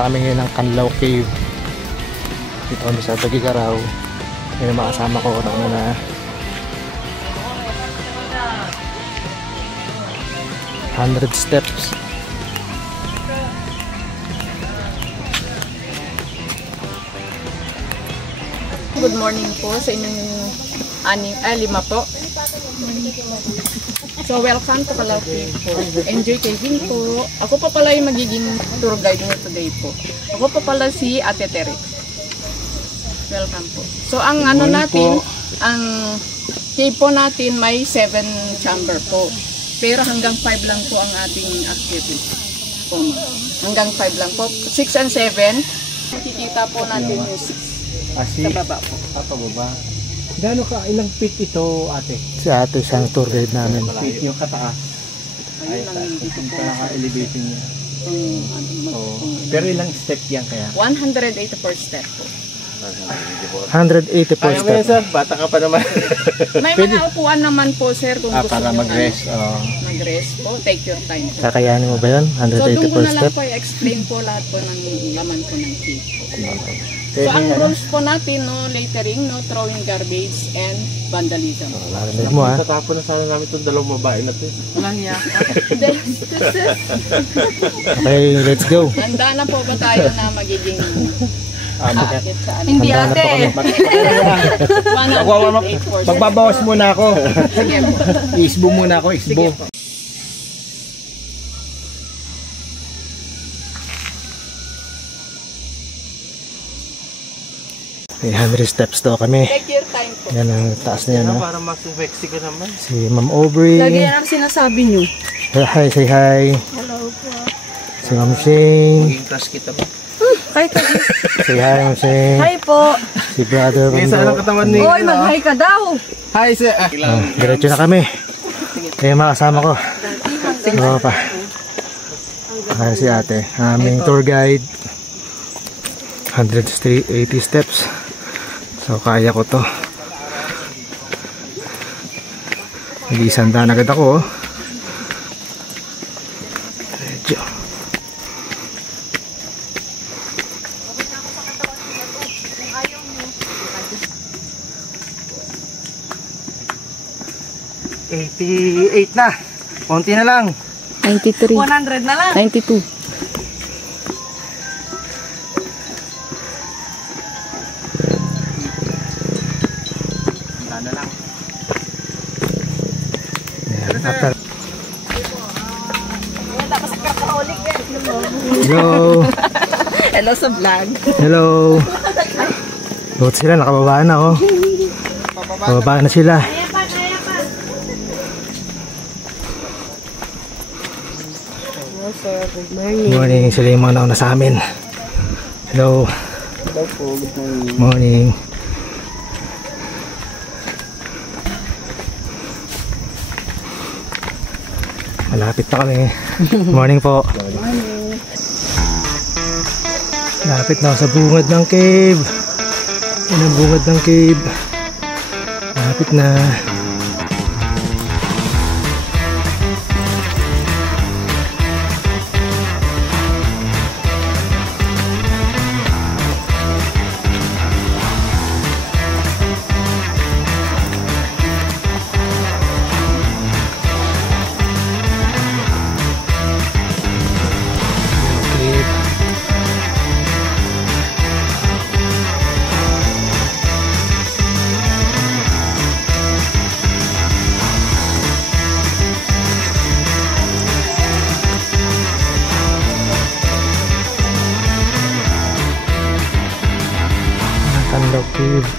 Pupunta kami ngayon ng Canlaw Cave. Dito kami sa Tagigaraw. May makasama ko na 100 steps. Good morning po sa inyong lima po. So welcome to Canlaw Cave po. Enjoy caving po. Ako pa pala yung magiging tour guide nyo today po. Ako pa pala si Ate Tere. Welcome po. So ang ano natin, ang cave po natin may 7 chamber po. Pero hanggang 5 lang po ang ating activity po. Hanggang 5 lang po. 6 and 7. Nakikita po natin yung 6. Sa baba po. Pababa. Gaano ka, ilang feet ito, ate? Si ate siyang tour guide namin. Feet yung kataas. Ayun lang yung dito po. Elevation niya. Pero ilang step yan kaya? 180 per step po. 180 per Ayaw mo step. yan, sir. Bata ka pa naman. May mga upuan naman po, sir, kung gusto para nyo mag-rest. mag-rest po. Take your time po. Kakayanin mo ba yun? So, 180 doon ko per na lang step? po i-explain po lahat po ng laman po ng cave po. So, So, ang rules po natin, no littering, no throwing garbage, and vandalism. Narinig mo ha? Tatapon na sana namin itong dalawang babae na ito. Walang yak. Okay, let's go. Handa na po ba tayo na magiging akit sa ano? Hindi ate. Magbabawas muna ako. Sige po. Isbo muna ako, isbo. Sige po. May 100 steps daw kami. Take your time po. Yan ang taas na yan. No? Para mas-sexy ka naman. Si Ma'am Aubrey. Lagi yan ang sinasabi nyo. Hi, say hi. Hello po. Si Ma'am Shane. Maging crush kita ba? Kahit lagi. Say hi, Ma'am Shane. Hi po. Si Brother Isa Mando. lang katawan ni... Oy, mag-hi ka daw. Hi, sir. Diretso na kami. Kaya makasama ko. Oo pa. Kaya si ate. Aming tour guide. 180 steps. So kaya ko to. Nag-iisandaan agad ako. Diretso. $88 na. Konti na lang. 93. 100 na lang. 92. Sana lang. After. Hello. Hello sa vlog. Hello. Load sila, nakababa na oh. Bababa na sila. Good morning. Good morning, sila yung mga nauna sa amin. Hello. Hello po, good morning. Morning. Malapit na kami. Morning po. Morning. Malapit na ako sa bungad ng cave. Yan ang bungad ng cave. Malapit na. Cave. Canlaw Cave.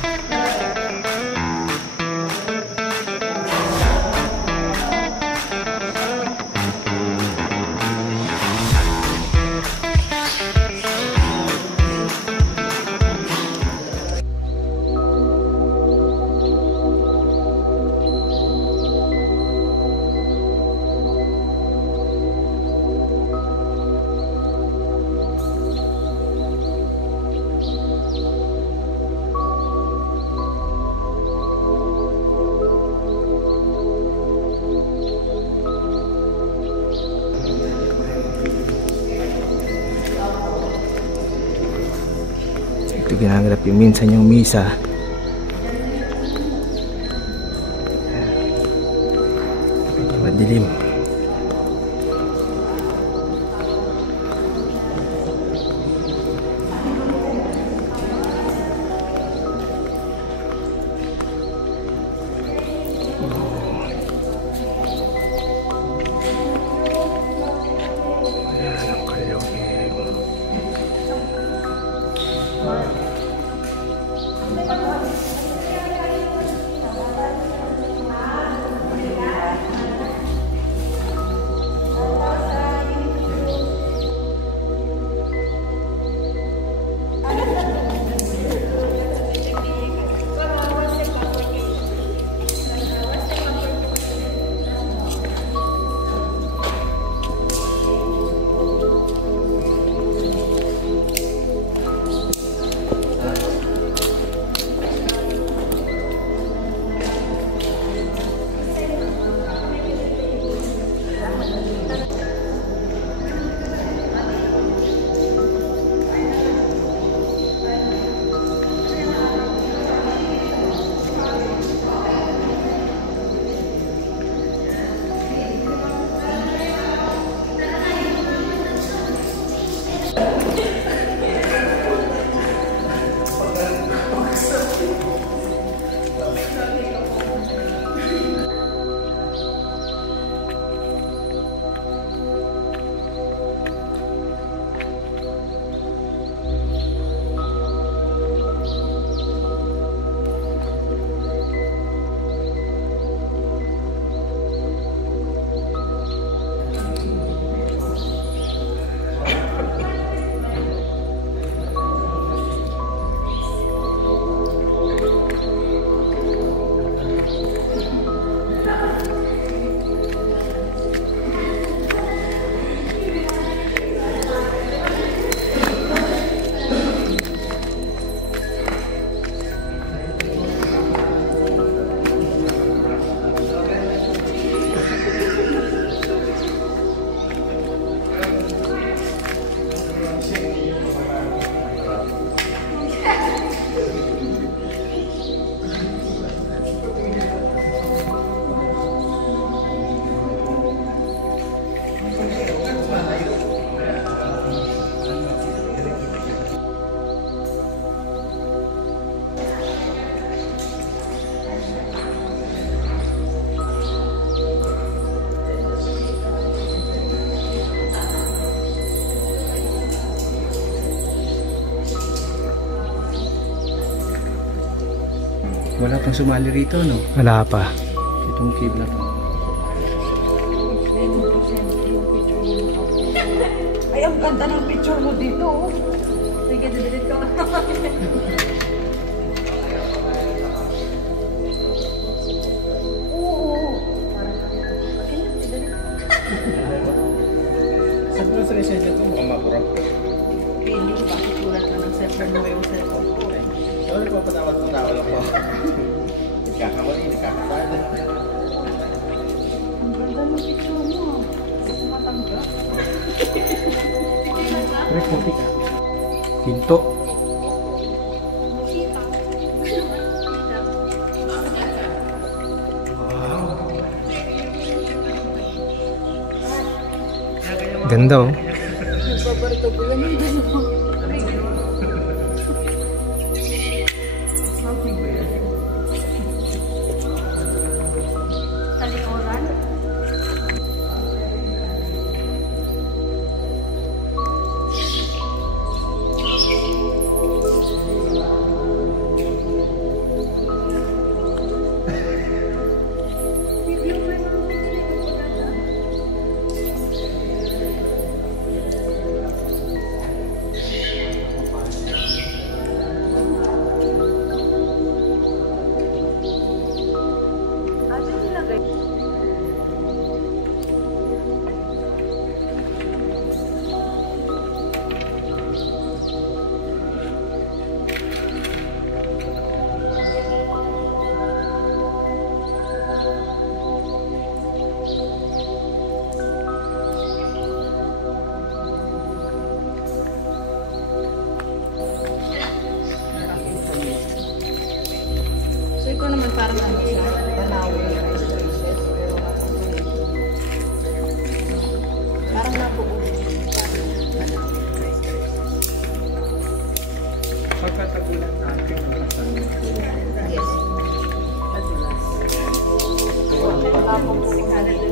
Dito ginaganap yung minsan yung misa. Madilim. Wala pang sumali rito, no? Wala pa. Itong cave na to. Ay, ang ganda ng picture mo dito. Oh. Sige, delete ko. Saan mo sa resensya ito? Mukhang makurang. Pili ko bakit tulad na ng cellphone mo yung cellphone ko. Sorry po, patawad mo na ako. Nagkakamali, nagkakasala. Ang ganda ng picture mo. Matanggap. Pero puti ka. Pinto. Ganda oh. Yes. Wala po po si Canada.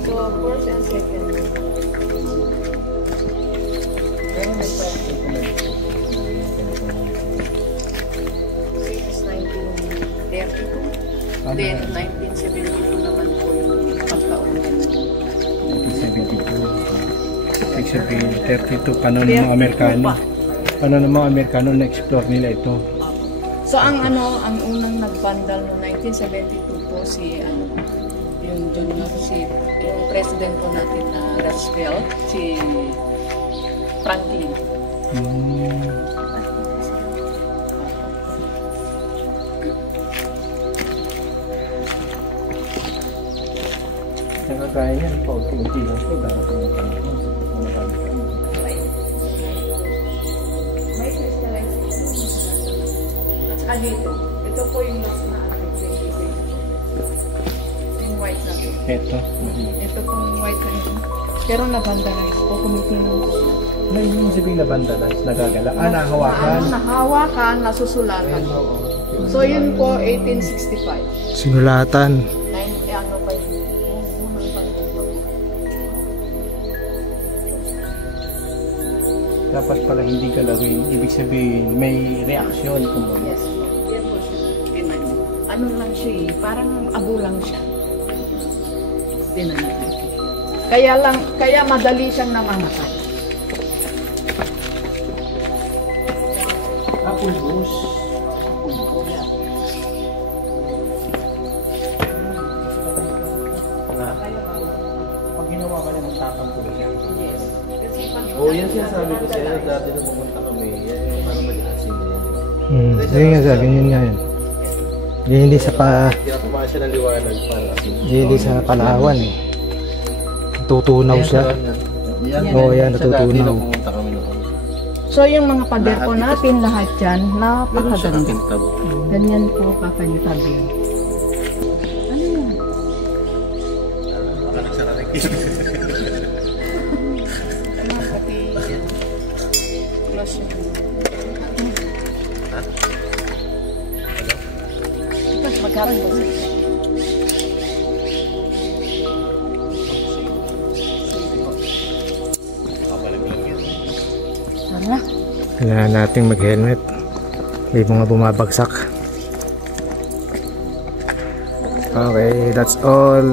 So, first and second. Pero may first. Since 1932. Then, 1972 naman po yung pagkaon. 1972. Ibig sabihin, 32 paano ng mga Amerikano. Paano ng mga Amerikano na-explore nila ito. So ang unang nagbandal no 1972 po si yung president po natin na Roosevelt, si Franklin. Kaya yan, paunti-unti lang ito, darating yung panahon. May crystallization. At saka dito, ito po yung last na yung white na po. Ito pong white na ito. Pero nabandalize po, kumitinong po. Ano yung sabihin na bandalize? Nagagala? Nahawakan? Nahawakan, nasusulatan. So yun po, 1865. Sinulatan. Ano pa yun? Dapat pala hindi galawin. Ibig sabihin, may reaksyon. Yes. Yan po siya. Tinan niyo. Ano lang siya eh. Parang abo lang siya. Tinan niyo. Kaya madali siyang namamatay. Pulbos. Pag ginawa ka na magtatampol siya. Yes. Yan sinasabi ko sa'yo, dati na pumunta kami, yan yung parang mag-asin yan. Yun nga sabi, yun nga yun. Hindi sa Kinatamaan siya ng liwanag para asin. hindi sa Palawan eh. Tutunaw siya. Oo, yan, Sa dati na natutunaw. pumunta kami noon. So yung mga pader po natin, lahat yan, napakaganda. Kintab. Ganyan po kakantab yan. Ano yan? Ano pati close yun. Ito, magkaroon po siya. Ano? Kailangan nating mag-helmet. May mga bumabagsak. Okay, that's all.